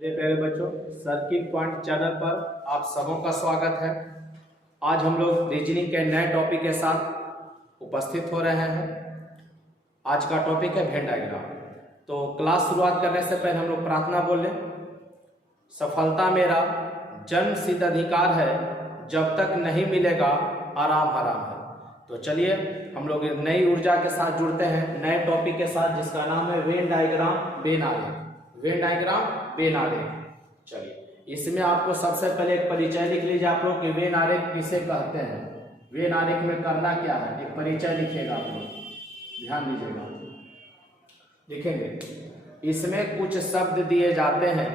मेरे प्यारे बच्चों, सर्किट पॉइंट चैनल पर आप सबों का स्वागत है। आज हम लोग रीजनिंग के नए टॉपिक के साथ उपस्थित हो रहे हैं। आज का टॉपिक है वेन डायग्राम। तो क्लास शुरुआत करने से पहले हम लोग प्रार्थना बोल लें। सफलता मेरा जन्म सिद्ध अधिकार है, जब तक नहीं मिलेगा आराम हराम है। तो चलिए हम लोग नई ऊर्जा के साथ जुड़ते हैं नए टॉपिक के साथ, जिसका नाम है वेन डायग्राम वेन आरेख। वेन डायग्राम वेन आरेख। चलिए इसमें आपको सबसे पहले एक परिचय लिख लीजिए आप लोग कि वेन आरेख किसे कहते हैं। वेन आरेख में करना क्या है, एक परिचय लिखिएगा आप लोग, ध्यान दीजिएगा। लिखेंगे इसमें कुछ शब्द दिए जाते हैं,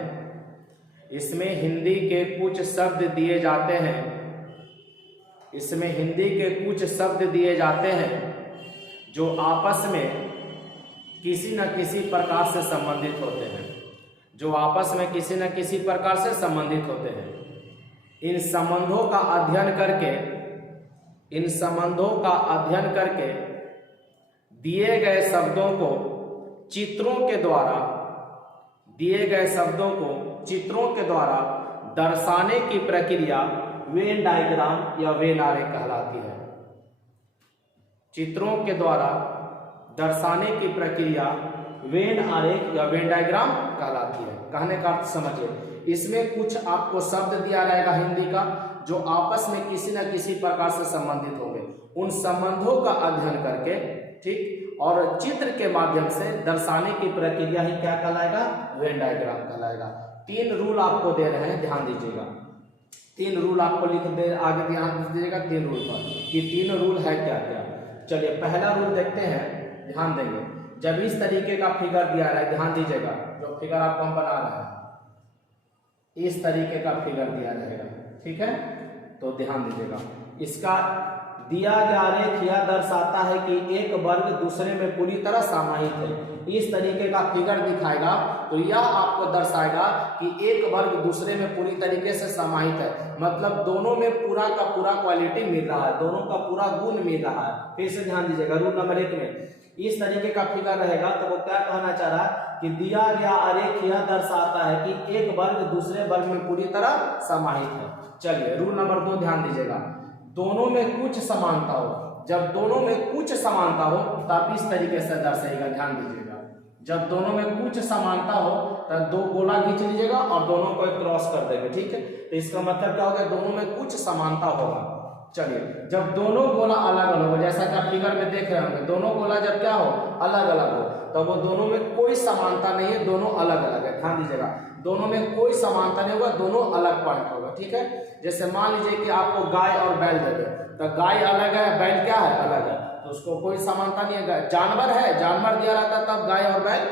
इसमें हिंदी के कुछ शब्द दिए जाते हैं, इसमें हिंदी के कुछ शब्द दिए जाते हैं जो आपस में किसी न किसी प्रकार से संबंधित होते हैं, जो आपस में किसी न किसी प्रकार से संबंधित होते हैं। इन संबंधों का अध्ययन करके, इन संबंधों का अध्ययन करके दिए गए शब्दों को चित्रों के द्वारा, दिए गए शब्दों को चित्रों के द्वारा दर्शाने की प्रक्रिया वेन डायग्राम या वेन आरेख कहलाती है। चित्रों के द्वारा दर्शाने की प्रक्रिया वेन आरेख या वेन डायग्राम कहलाती है। कहने का अर्थ समझिए, इसमें कुछ आपको शब्द दिया रहेगा हिंदी का जो आपस में किसी न किसी प्रकार से संबंधित होंगे। उन संबंधों का अध्ययन करके, ठीक, और चित्र के माध्यम से दर्शाने की प्रक्रिया ही क्या कहलाएगा, वेन डायग्राम कहलाएगा। 3 रूल आपको दे रहे हैं, ध्यान दीजिएगा। 3 रूल आपको लिख दे, आगे ध्यान दीजिएगा 3 रूल पर कि 3 रूल है क्या क्या। चलिए पहला रूल देखते हैं, ध्यान देंगे। जब इस तरीके का फिगर दिया रहा है, ध्यान दीजिएगा, जो फिगर आपको हम बना रहे हैं इस तरीके का फिगर दिया रहेगा, ठीक है, तो ध्यान दीजिएगा। इसका दिया गया आरेख यह दर्शाता है कि एक वर्ग दूसरे में पूरी तरह समाहित है। इस तरीके का फिगर दिखाएगा तो यह आपको दर्शाएगा कि एक वर्ग दूसरे में पूरी तरीके से समाहित है, मतलब दोनों में पूरा का पूरा क्वालिटी मिल रहा है, दोनों का पूरा गुण मिल रहा है। फिर से ध्यान दीजिएगा, रूल नंबर 1 में इस तरीके का फिगर रहेगा तो वो क्या कहना चाह रहा है कि दिया गया आरेख यह दर्शाता है कि एक वर्ग दूसरे वर्ग में पूरी तरह समाहित है। चलिए रूल नंबर 2 ध्यान दीजिएगा, दोनों में कुछ समानता हो। जब दोनों में कुछ समानता हो तो आप इस तरीके से दर्शाएगा, ध्यान दीजिएगा। जब दोनों में कुछ समानता हो तो 2 गोला खींच लीजिएगा और दोनों को एक क्रॉस कर देंगे, ठीक है। तो इसका मतलब क्या होगा, दोनों में कुछ समानता होगा। चलिए जब दोनों गोला अलग अलग हो, जैसा कि आप फिगर में देख रहे होंगे, दोनों गोला जब क्या हो, अलग अलग हो, तो वो दोनों में कोई समानता नहीं है, दोनों अलग अलग है। ध्यान दीजिएगा, दोनों में कोई समानता नहीं होगा, दोनों अलग पॉइंट होगा, ठीक है। जैसे मान लीजिए कि आपको गाय और बैल दे दे, तो गाय अलग है, बैल क्या है, अलग है, तो उसको कोई समानता नहीं है। जानवर है, जानवर दिया रहता तब गाय और बैल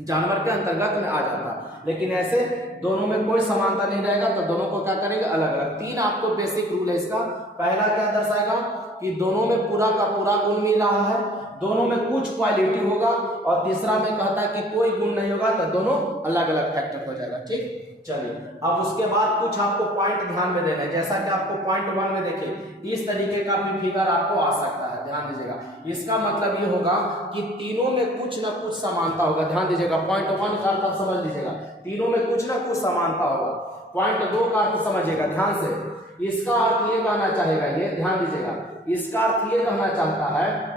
जानवर के अंतर्गत में आ जाता, लेकिन ऐसे दोनों में कोई समानता नहीं रहेगा तो दोनों को क्या करेंगे, अलग अलग। 3 आपको बेसिक रूल है इसका। पहला क्या दर्शाएगा कि दोनों में पूरा का पूरा गुण मिल रहा है, दोनों में कुछ क्वालिटी होगा, और तीसरा में कहता है कि कोई गुण नहीं होगा तो दोनों अलग अलग फैक्टर हो जाएगा, ठीक। चलिए अब उसके बाद कुछ आपको पॉइंट ध्यान में देना है, जैसा कि आपको पॉइंट 1 में देखिए इस तरीके का भी फिगर आपको आ सकता है, ध्यान दीजिएगा। इसका मतलब ये होगा कि तीनों में कुछ ना कुछ समानता होगा, ध्यान दीजिएगा। पॉइंट 1 का अर्थ समझ लीजिएगा, तीनों में कुछ ना कुछ समानता होगा। पॉइंट 2 का अर्थ समझिएगा ध्यान से, इसका अर्थ ये कहना चाहेगा, ये ध्यान दीजिएगा, इसका अर्थ ये कहना चाहता है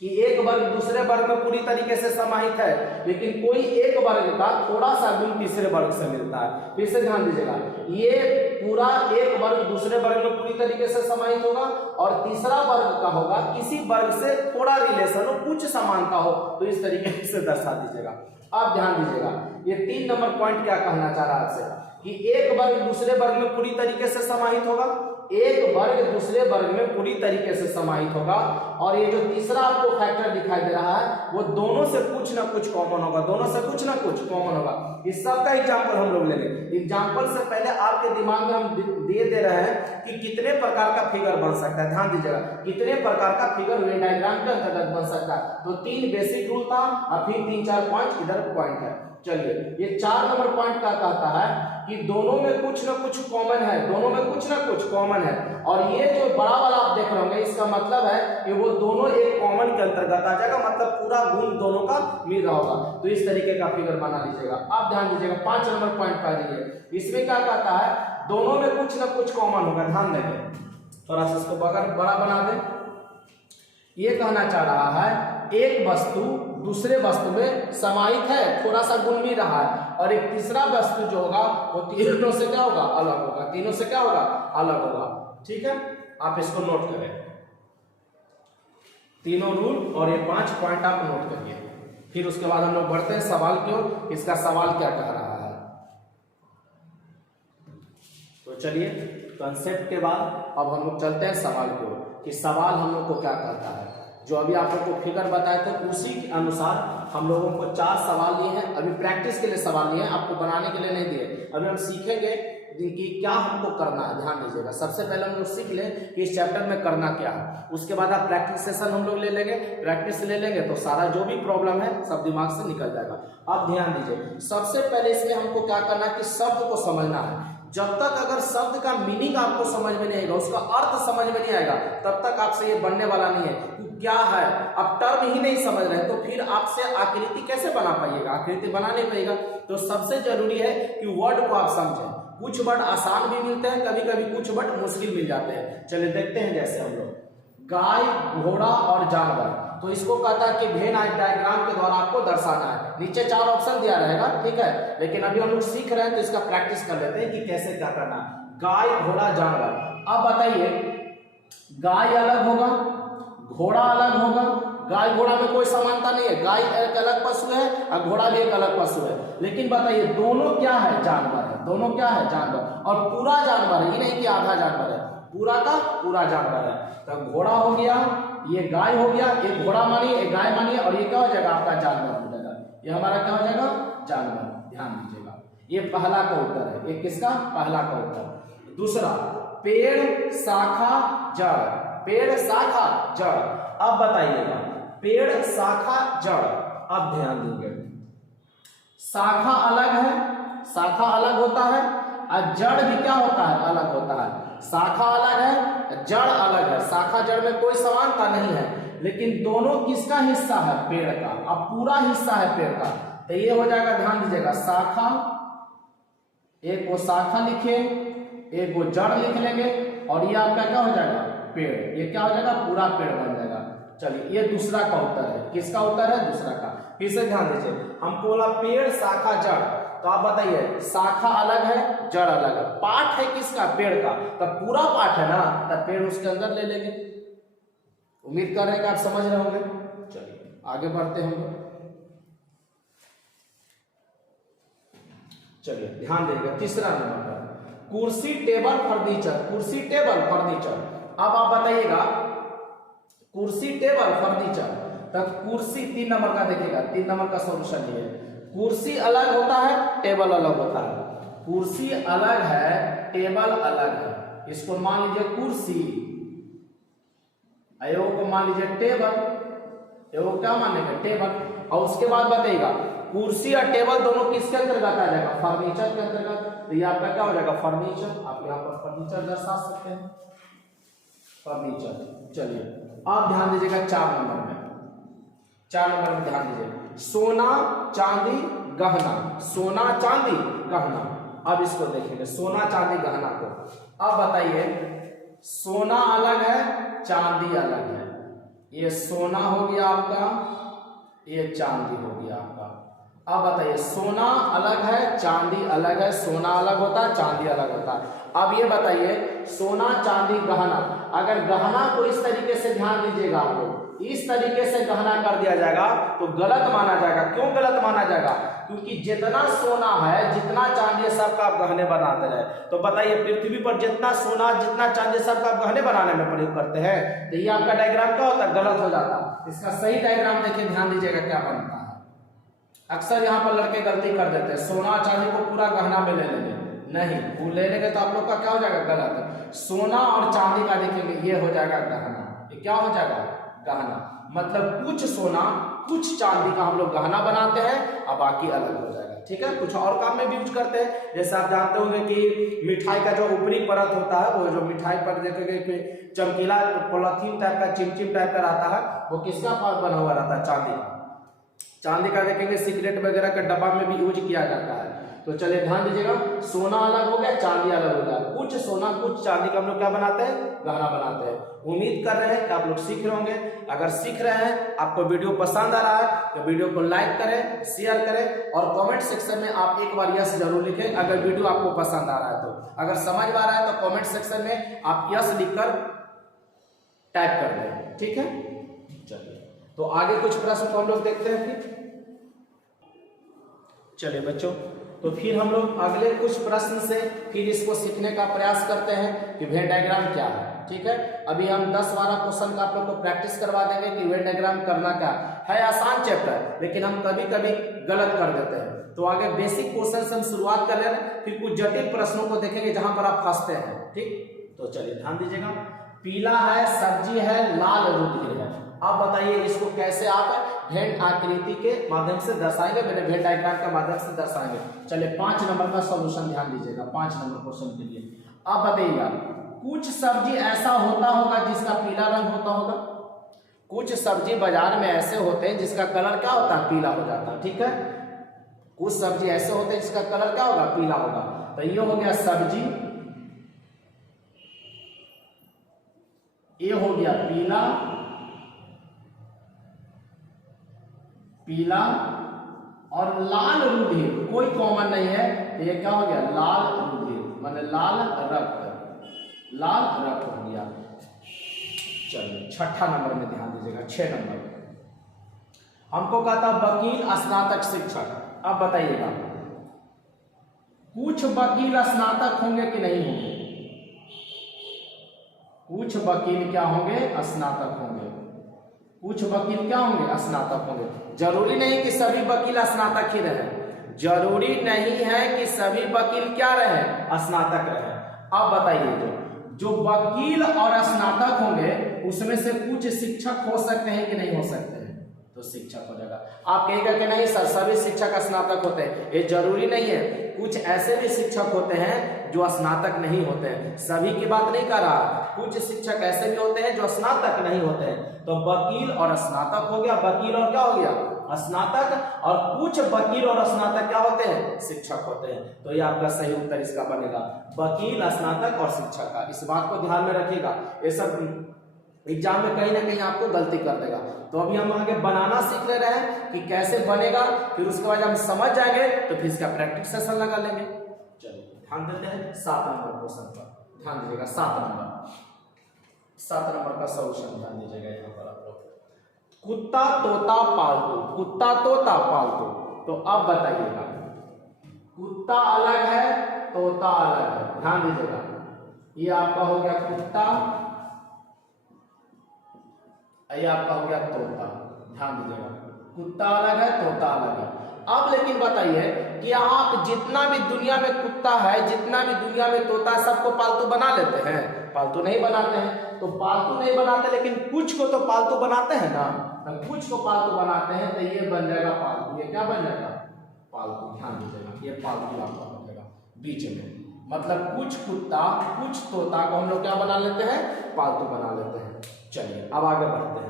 कि एक वर्ग दूसरे वर्ग में पूरी तरीके से समाहित है, लेकिन कोई एक वर्ग का थोड़ा सा गुण तीसरे वर्ग से मिलता है। फिर से ध्यान दीजिएगा, ये पूरा एक वर्ग दूसरे वर्ग में पूरी तरीके से समाहित होगा, और तीसरा वर्ग का होगा किसी वर्ग से थोड़ा रिलेशन हो, कुछ समानता हो, तो इस तरीके से दर्शा दीजिएगा। अब ध्यान दीजिएगा, ये 3 नंबर पॉइंट क्या कहना चाह रहा है आपसे कि एक वर्ग दूसरे वर्ग में पूरी तरीके से समाहित होगा, एक वर्ग दूसरे वर्ग में पूरी तरीके से समाहित होगा, और ये जो तीसरा आपको फैक्टर दिखाई दे रहा है वो दोनों से कुछ ना कुछ कॉमन होगा, दोनों से कुछ ना कुछ कॉमन होगा। इस सब का एग्जांपल हम लोग ले लें। एग्जांपल से पहले आपके दिमाग में हम दे रहे हैं कि कितने प्रकार का फिगर बन सकता है, ध्यान दीजिएगा, कितने प्रकार का फिगर वेन डायग्राम के अंतर्गत बन सकता है। तो 3 बेसिक रूल था, और फिर 3-4 पॉइंट इधर पॉइंट है। चलिए, ये 4 नंबर पॉइंट का कहता है कि दोनों में कुछ ना कुछ कॉमन है, दोनों में कुछ ना कुछ कॉमन है। और ये जो बड़ा वाला आप देख रहे होंगे, इसका मतलब है कि वो दोनों एक कॉमन के अंतर्गत आ जाएगा, मतलब पूरा गुण दोनों का मिल रहा होगा। तो इस तरीके का फिगर बना लीजिएगा। आप ध्यान दीजिएगा, 5 नंबर पॉइंट पा लीजिए। इसमें क्या कहता है, दोनों में कुछ ना कुछ कॉमन होगा। ध्यान देंगे, थोड़ा सा इसको बड़ा बना दें। ये कहना चाह रहा है एक वस्तु दूसरे वस्तु में समाहित है, थोड़ा सा गुण मिल रहा है, और एक तीसरा वस्तु जो होगा वो तीनों से क्या होगा, अलग होगा। तीनों से क्या होगा, अलग होगा। ठीक है, आप इसको नोट करें, तीनों रूल और ये 5 पॉइंट आप नोट करिए। फिर उसके बाद हम लोग बढ़ते हैं सवाल की ओर। इसका सवाल क्या कह रहा है, तो चलिए कंसेप्ट के बाद अब हम लोग चलते हैं सवाल की ओर कि सवाल हम लोग को क्या कहता है। जो अभी आप लोग को फिगर बताए थे उसी के अनुसार हम लोगों को 4 सवाल लिए हैं। अभी प्रैक्टिस के लिए सवाल लिए हैं, आपको बनाने के लिए नहीं दिए। अभी हम सीखेंगे कि क्या हमको करना है। ध्यान दीजिएगा, सबसे पहले हम लोग सीख लें कि इस चैप्टर में करना क्या है। उसके बाद आप प्रैक्टिस सेशन हम लोग ले लेंगे। प्रैक्टिस ले लेंगे तो सारा जो भी प्रॉब्लम है सब दिमाग से निकल जाएगा। आप ध्यान दीजिए, सबसे पहले इसमें हमको क्या करना है कि शब्द को समझना है। जब तक अगर शब्द का मीनिंग आपको समझ में नहीं आएगा, उसका अर्थ समझ में नहीं आएगा, तब तक आपसे ये बनने वाला नहीं है। क्या है, अब टर्म ही नहीं समझ रहे तो फिर आपसे आकृति कैसे बना पाइएगा, आकृति बना नहीं पाइएगा। तो सबसे जरूरी है कि वर्ड को आप समझें। कुछ वर्ड आसान भी मिलते हैं, कभी कभी कुछ वर्ड मुश्किल मिल जाते हैं। चलिए देखते हैं, जैसे हम लोग गाय, घोड़ा और जानवर, तो इसको कहता है कि वेन डायग्राम के द्वारा आपको दर्शाना है। नीचे 4 ऑप्शन दिया रहेगा, ठीक है, लेकिन अभी हम लोग सीख रहे हैं तो इसका प्रैक्टिस कर लेते हैं कि कैसे क्या करना है। गाय, घोड़ा, जानवर। अब बताइए, गाय अलग होगा, घोड़ा अलग होगा। गाय घोड़ा में कोई समानता नहीं है, गाय एक अलग पशु है और घोड़ा भी एक अलग पशु है। लेकिन बताइए दोनों क्या है, जानवर है। दोनों क्या है, जानवर, और पूरा जानवर है, ये नहीं कि आधा जानवर है, पूरा का पूरा जानवर है। तो घोड़ा हो गया, ये गाय हो गया, एक घोड़ा मानिए, एक गाय मानिए, और ये क्या हो जाएगा, आपका जानवर हो जाएगा। ये हमारा क्या हो जाएगा, जानवर। ध्यान दीजिएगा, ये पहला का उत्तर है। ये किसका, पहला का उत्तर। दूसरा, पेड़, शाखा, जड़। पेड़, शाखा, जड़। अब बताइएगा, पेड़, शाखा, जड़। अब ध्यान देंगे, शाखा अलग है, शाखा अलग होता है, और जड़ भी क्या होता है, अलग होता है। शाखा अलग है, जड़ अलग है। शाखा जड़ में कोई समानता नहीं है, लेकिन दोनों किसका हिस्सा है, पेड़ का। अब पूरा हिस्सा है पेड़ का, तो ये हो जाएगा, ध्यान दीजिएगा, शाखा, एक वो शाखा लिखे, एक वो जड़ लिख लेंगे, और ये आपका क्या हो जाएगा, पेड़। ये क्या हो जाएगा, पूरा पेड़ बन जाएगा। चलिए, ये दूसरा का उत्तर है। किसका उत्तर है, दूसरा का। फिर से ध्यान दीजिए, हमको बोला पेड़, शाखा, जड़, तो आप बताइए शाखा अलग है, जड़ अलग है। पार्ट है किसका, पेड़ का, तब पूरा पार्ट है ना, तब पेड़ उसके अंदर ले लेंगे। उम्मीद कर रहे हैं कि आप समझ रहे होंगे। चलिए आगे बढ़ते हैं। चलिए ध्यान देंगे, तीसरा नंबर पर कुर्सी, टेबल, फर्नीचर। कुर्सी, टेबल, फर्नीचर। अब आप बताइएगा, कुर्सी, टेबल, फर्नीचर, तब कुर्सी 3 नंबर का देखिएगा, 3 नंबर का सॉल्यूशन ये है। कुर्सी अलग होता है, टेबल अलग होता है। कुर्सी अलग है, टेबल अलग है। इसको मान लीजिए कुर्सी, एगो को मान लीजिए टेबल, एगो क्या मानेंगे, टेबल। और उसके बाद बताइएगा, कुर्सी और टेबल दोनों किसके अंतर्गत आ जाएगा, फर्नीचर के अंतर्गत। तो ये आपका क्या हो जाएगा, फर्नीचर। आप यहाँ पर फर्नीचर दर्शा सकते हैं, फर्नीचर। चलिए आप ध्यान दीजिएगा, 4 नंबर में, 4 नंबर में ध्यान दीजिए, सोना, चांदी, गहना। सोना, चांदी, गहना। अब इसको देखेंगे, सोना, चांदी, गहना को। अब बताइए, सोना अलग है, चांदी अलग है। ये सोना हो गया आपका, ये चांदी हो गया आपका। अब बताइए, सोना अलग है, चांदी अलग है। सोना अलग होता है, चांदी अलग होता है। अब ये बताइए, सोना, चांदी, गहना। अगर गहना को इस तरीके से, ध्यान दीजिएगा आप लोग, इस तरीके से गहना कर दिया जाएगा तो गलत माना जाएगा। क्यों गलत माना जाएगा, क्योंकि जितना सोना है, जितना चांदी है, सबका आप गहने बनाते रहे। तो बताइए, पृथ्वी पर जितना सोना, जितना चांदी, सबका आप गहने बनाने में प्रयोग करते हैं, तो ये आपका डायग्राम क्या होता है, गलत हो जाता है। इसका सही डायग्राम देखिए, ध्यान दीजिएगा क्या बनता है। अक्सर यहाँ पर लड़के गलती कर देते हैं, सोना चांदी को पूरा गहना में ले लेंगे, नहीं, वो ले लेंगे तो आप लोग का क्या हो जाएगा, गलत। सोना और चांदी का देखेंगे, ये हो जाएगा गहना। ये क्या हो जाएगा, गहना। मतलब कुछ सोना, कुछ चांदी का हम लोग गहना बनाते हैं, और बाकी अलग हो जाएगा। ठीक है। कुछ और काम में भी यूज करते हैं, जैसे आप जानते होंगे कि मिठाई का जो ऊपरी परत होता है, वो जो मिठाई पर देखेंगे चमकीला पॉलिथीन टाइप का चिमचिम टाइप का रहता है, वो किसका बना हुआ रहता है? चांदी का। चांदी का देखेंगे सिगरेट वगैरह का डब्बा में भी यूज किया जाता है। तो चलिए ध्यान दीजिएगा, सोना अलग हो गया, चांदी अलग हो गया। कुछ सोना कुछ चांदी का हम लोग क्या बनाते हैं? गहना बनाते हैं। उम्मीद कर रहे हैं कि आप लोग सीख रहे होंगे। अगर सीख रहे हैं, आपको वीडियो पसंद आ रहा है तो वीडियो को लाइक करें, शेयर करें और कमेंट सेक्शन में आप एक बार यस जरूर लिखें अगर वीडियो आपको पसंद आ रहा है तो। अगर समझ में आ रहा है तो कमेंट सेक्शन में आप यस लिखकर टाइप कर दें, ठीक है। चलिए तो आगे कुछ प्रश्न को हम लोग देखते हैं फिर। चलिए बच्चों, तो फिर हम लोग अगले कुछ प्रश्न से फिर इसको सीखने का प्रयास करते हैं कि वेन डायग्राम क्या है, ठीक है। अभी हम 10-12 क्वेश्चन का आप लोग को प्रैक्टिस करवा देंगे कि वेन डायग्राम करना क्या है। आसान चैप्टर, लेकिन हम कभी कभी गलत कर देते हैं। तो आगे बेसिक क्वेश्चन से हम शुरुआत कर लेना, फिर कुछ जटिल प्रश्नों को देखेंगे जहां पर आप फंसते हैं, ठीक। तो चलिए ध्यान दीजिएगा, पीला है, सब्जी है, लाल रुधिर है। अब बताइए इसको कैसे आप वेन आकृति के माध्यम से दर्शाएंगे, मैंने वेन डायग्राम के माध्यम से दर्शाएंगे। चलिए 5 नंबर का सॉल्यूशन ध्यान दीजिएगा, 5 नंबर क्वेश्चन के लिए। अब बताइएगा, कुछ सब्जी ऐसा होता होगा जिसका पीला रंग होता होगा। कुछ सब्जी बाजार में ऐसे होते हैं जिसका कलर क्या होता है? पीला हो जाता है, ठीक है। कुछ सब्जी ऐसे होते हैं जिसका कलर क्या होगा? पीला होगा। तो ये हो गया सब्जी, ये हो गया पीला, पीला और लाल रुधिर कोई कॉमन नहीं है, तो ये क्या हो गया? लाल रुधिर, मतलब लाल रक्त, लाल रक्त हो गया। चलिए 6ठा नंबर में ध्यान दीजिएगा, 6 नंबर हमको कहता वकील स्नातक शिक्षक। अब बताइएगा, कुछ वकील स्नातक होंगे कि नहीं होंगे? कुछ वकील क्या होंगे? स्नातक होंगे। कुछ वकील क्या होंगे? स्नातक होंगे। जरूरी नहीं कि सभी वकील स्नातक ही रहे, जरूरी नहीं है कि सभी वकील क्या रहे? स्नातक रहे। अब बताइए, जो वकील और स्नातक होंगे उसमें से कुछ शिक्षक हो सकते हैं कि नहीं हो सकते हैं? तो शिक्षक हो जाएगा। आप कहेगा कि नहीं सर सभी शिक्षक स्नातक होते हैं, ये जरूरी नहीं है। कुछ ऐसे भी शिक्षक होते हैं जो स्नातक नहीं होते हैं, सभी की बात नहीं कर रहा। कुछ शिक्षक ऐसे भी होते हैं जो स्नातक नहीं होते हैं। तो वकील और स्नातक हो गया, वकील और क्या हो गया? स्नातक। और कुछ वकील और स्नातक क्या होते हैं? शिक्षक होते हैं। तो ये आपका सही उत्तर इसका बनेगा, वकील, स्नातक और शिक्षक का। इस बात को ध्यान में रखिएगा, ये सब एग्जाम में कहीं ना कहीं आपको गलती कर देगा। तो अभी हम आगे बनाना सीख ले रहे हैं कि कैसे बनेगा, फिर उसके बाद हम समझ जाएंगे तो फिर इसका प्रैक्टिस सेशन लगा लेंगे। चलिए ध्यान देते हैं 7 नंबर क्वेश्चन पर, ध्यान दीजिएगा। 7 नंबर का सॉल्यूशन ध्यान दीजिएगा। यहाँ पर आप लोग, कुत्ता तोता पालतू, कुत्ता तोता पालतू। तो अब बताइएगा, कुत्ता अलग है, तोता अलग है। ध्यान दीजिएगा, ये आपका हो गया कुत्ता, ये आपका हो गया तोता। ध्यान दीजिएगा, कुत्ता अलग है, तोता अलग है। अब लेकिन बताइए कि आप जितना भी दुनिया में कुत्ता है, जितना भी दुनिया में तोता है, सबको पालतू बना लेते हैं? पालतू नहीं बनाते हैं। तो पालतू नहीं बनाते, लेकिन कुछ को तो पालतू बनाते हैं ना। कुछ को पालतू बनाते हैं, तो ये बन जाएगा पालतू। ये क्या बन जाएगा? पालतू। ध्यान दीजिएगा, ये पालतू आपका बन जाएगा बीच में। मतलब कुछ कुत्ता कुछ तोता को हम लोग क्या बना लेते हैं? पालतू बना लेते हैं। चलिए अब आगे बढ़ते हैं।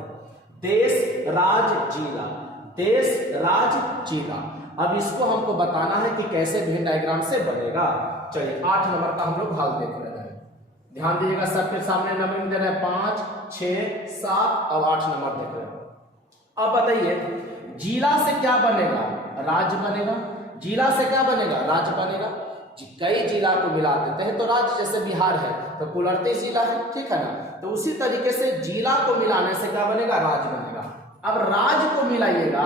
देश राज जिला, देश राज जिला। अब इसको हमको बताना है कि कैसे वेन डायग्राम से बनेगा। चलिए 8 नंबर का हम लोग हाल देख रहे हैं। ध्यान दीजिएगा, सबके सामने नंबर दे रहे हैं 5, 6, 7 और 8 नंबर देख रहे हैं। अब बताइए, जिला से क्या बनेगा? राज्य बनेगा। जिला से क्या बनेगा? राज्य बनेगा। कई जिला को मिला देते हैं तो राज्य, जैसे बिहार है तो कुल 38 जिला है, ठीक है ना। तो उसी तरीके से जिला को मिलाने से क्या बनेगा? राज्य बनेगा। अब राज्य को मिलाइएगा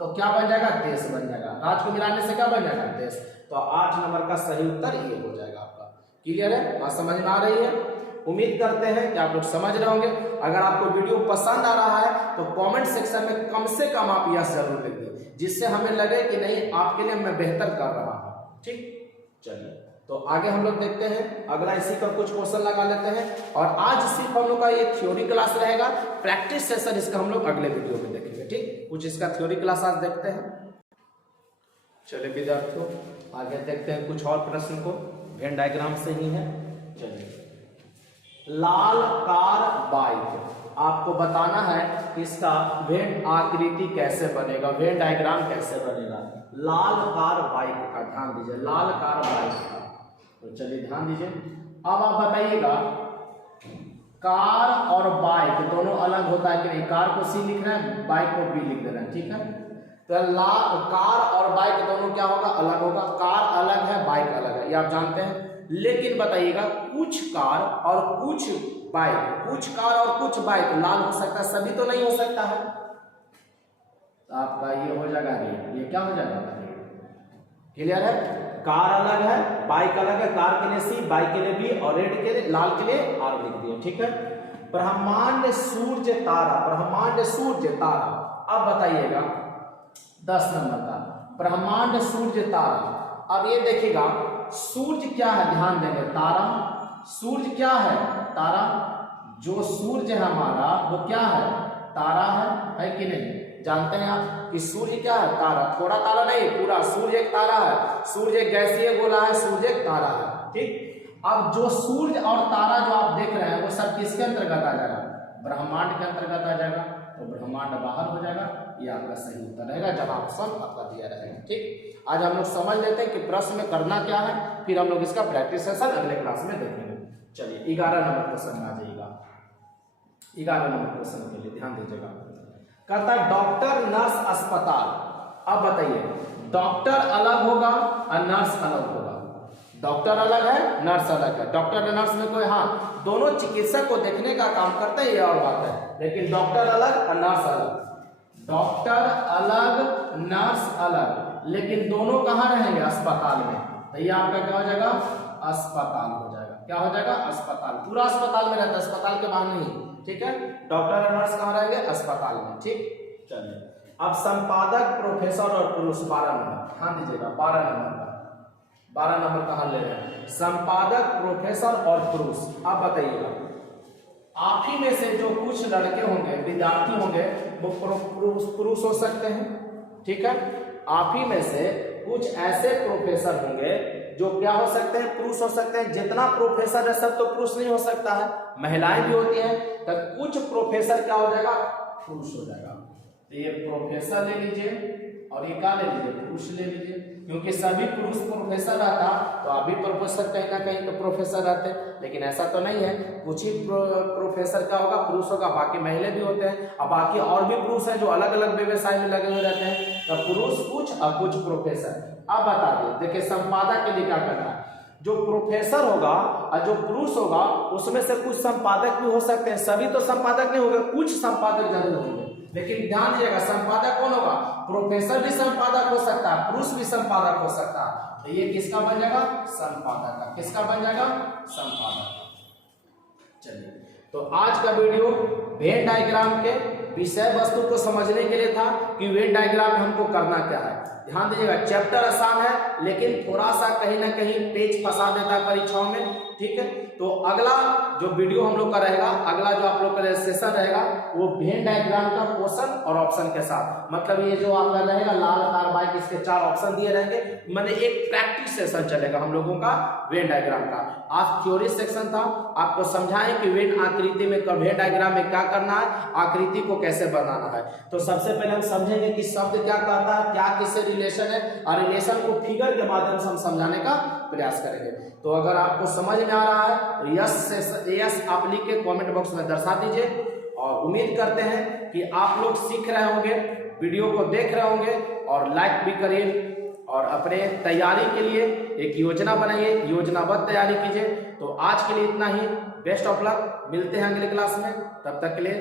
तो क्या बन जाएगा? देश बन जाएगा। राज्य को मिलाने से क्या बन जाएगा? देश। तो 8 नंबर का सही उत्तर ये हो जाएगा आपका। क्लियर है? बात समझ में आ रही है? उम्मीद करते हैं कि आप लोग समझ रहे होंगे। अगर आपको वीडियो पसंद आ रहा है तो कमेंट सेक्शन में कम से कम आप यस जरूर लिख दें, जिससे हमें लगे कि नहीं आपके लिए मैं बेहतर कर रहा हूँ, ठीक। चलिए तो आगे हम लोग देखते हैं, अगला इसी का कुछ क्वेश्चन लगा लेते हैं। और आज सिर्फ हम लोग का ये थ्योरी क्लास रहेगा, प्रैक्टिस सेशन इसका हम लोग अगले वीडियो में देखेंगे, ठीक। कुछ इसका थ्योरी क्लास आज देखते हैं। चलिए विद्यार्थियों आगे देखते हैं कुछ और प्रश्न को, वेन डायग्राम से ही है। चलिए, लाल कार बाइक, आपको बताना है कि इसका वेन आकृति कैसे बनेगा, वेन डायग्राम कैसे बनेगा। लाल कार बाइक का ध्यान दीजिए, लाल कार बाइक का, तो चलिए ध्यान दीजिए। अब आप बताइएगा कार और बाइक दोनों अलग होता है कि नहीं। कार को सी लिख रहे हैं, बाइक को बी लिख दे रहे हैं, ठीक है। तो कार और बाइक दोनों क्या होगा, अलग होगा। कार अलग है, बाइक अलग है, ये आप जानते हैं। लेकिन बताइएगा कुछ कार और कुछ बाइक, कुछ कार और कुछ बाइक लाल हो सकता है, सभी तो नहीं हो सकता है। तो आपका ये हो जाएगा रेड, ये क्या हो जाएगा, क्लियर है। कार अलग है, बाइक अलग है, कार के लिए सी, बाइक के लिए बी और रेड के लिए, लाल के लिए आर लिख दिया, ठीक है। ब्रह्मांड सूर्य तारा, ब्रह्मांड सूर्य तारा। अब बताइएगा 10 नंबर का ब्रह्मांड सूर्य तारा। अब ये देखिएगा सूर्य क्या है, ध्यान देंगे, तारा। सूर्य क्या है, तारा। जो सूर्य है हमारा वो क्या है, तारा है कि नहीं। जानते हैं आप कि सूर्य क्या है, तारा। थोड़ा तारा नहीं, पूरा सूर्य एक तारा है। सूर्य एक गैसीय गोला है, सूर्य एक तारा है, ठीक। अब जो सूर्य और तारा जो आप देख रहे हैं वो सब किसके अंतर्गत आ जाएगा, ब्रह्मांड के अंतर्गत आ जाएगा। तो ब्रह्मांड बाहर हो जाएगा, ये आपका सही उत्तर रहेगा जब ऑप्शन आपका दिया रहेगा, ठीक। आज हम लोग समझ लेते हैं कि प्रश्न में करना क्या है, फिर हम लोग इसका प्रैक्टिस सेशन अगले क्लास में देखेंगे। चलिए 11 नंबर क्वेश्चन में आ जाइएगा। 11 नंबर क्वेश्चन के लिए ध्यान दीजिएगा। कहता है डॉक्टर नर्स अस्पताल। अब बताइए डॉक्टर अलग होगा और नर्स अलग होगा। डॉक्टर अलग है, नर्स अलग है। डॉक्टर और नर्स में कोई, हाँ, दोनों चिकित्सक को देखने का काम करते हैं, ये और बात है। लेकिन डॉक्टर अलग और नर्स अलग, डॉक्टर अलग नर्स अलग, लेकिन दोनों कहाँ रहेंगे, अस्पताल में। तो ये आपका क्या हो जाएगा, अस्पताल हो जाएगा। क्या हो जाएगा, अस्पताल। पूरा अस्पताल में रहता है, अस्पताल के बाहर नहीं, ठीक है। डॉक्टर और नर्स कहाँ रहेंगे, अस्पताल में, ठीक। चलिए अब संपादक प्रोफेसर और पुरुष 12 नंबर, ध्यान दीजिएगा 12 नंबर का, 12 नंबर का हल ले रहे हैं। संपादक प्रोफेसर और पुरुष। अब बताइएगा आप ही में से जो कुछ लड़के होंगे, विद्यार्थी होंगे, वो पुरुष हो सकते हैं, ठीक है। आप ही में से कुछ ऐसे प्रोफेसर होंगे जो क्या हो सकते हैं, पुरुष हो सकते हैं। जितना प्रोफेसर है सब तो पुरुष नहीं हो सकता है, महिलाएं भी होती हैं। तो कुछ प्रोफेसर क्या हो जाएगा, पुरुष हो जाएगा। तो ये प्रोफेसर ले लीजिए और ये क्या ले लीजिए, पुरुष ले लीजिए। क्योंकि सभी पुरुष प्रोफेसर रहता तो अभी प्रोफेसर कहीं ना कहीं तो प्रोफेसर रहते, लेकिन ऐसा तो नहीं है। कुछ ही प्रोफेसर क्या होगा, पुरुष होगा, बाकी महिला भी होते हैं। और बाकी और भी पुरुष हैं जो अलग अलग व्यवसाय में लगे हुए रहते हैं। तो पुरुष कुछ और कुछ प्रोफेसर। अब बता दें, देखिए संपादक के लिए क्या करना है, जो प्रोफेसर होगा और जो पुरुष होगा उसमें से कुछ संपादक भी हो सकते हैं, सभी तो संपादक नहीं होगा, कुछ संपादक जरूर होंगे। लेकिन ध्यान दीजिएगा संपादक कौन होगा, प्रोफेसर भी संपादक हो सकता है, पुरुष भी संपादक हो सकता है। तो ये किसका बन जाएगा, संपादक का। किसका बन जाएगा, संपादक। चलिए तो आज का वीडियो वेन डायग्राम के विषय वस्तु को समझने के लिए था कि वेन डायग्राम में हमको करना क्या है। ध्यान दीजिएगा चैप्टर आसान है, लेकिन थोड़ा सा कहीं ना कहीं पेज फंसा देता है परीक्षाओं में, ठीक है। तो अगला जो वीडियो हम लोग का रहेगा, अगला जो आप लोग का सेशन रहेगा वो वेन डायग्राम का क्वेश्चन और ऑप्शन के साथ, मतलब ये जो आपका रहेगा लाल कार बाइक, इसके 4 ऑप्शन दिए रहेंगे। मैंने एक प्रैक्टिस सेशन चलेगा हम लोगों का वेन डायग्राम का। आज थ्योरी सेक्शन था, आपको समझाएं कि वेन आकृति में वेन डायग्राम में क्या करना है, आकृति को कैसे बनाना है। तो सबसे पहले हम समझेंगे कि शब्द क्या कहता है, क्या किससे रिलेशन है, और रिलेशन को फिगर के माध्यम से हम समझाने का प्रयास करेंगे। तो अगर आपको समझ में आ रहा है तो यस आप लिख के कमेंट बॉक्स में दर्शा दीजिए। और उम्मीद करते हैं कि आप लोग सीख रहे होंगे, वीडियो को देख रहे होंगे और लाइक भी करिए। और अपने तैयारी के लिए एक योजना बनाइए, योजनाबद्ध तैयारी कीजिए। तो आज के लिए इतना ही, बेस्ट ऑफ लक, मिलते हैं अगले क्लास में, तब तक के लिए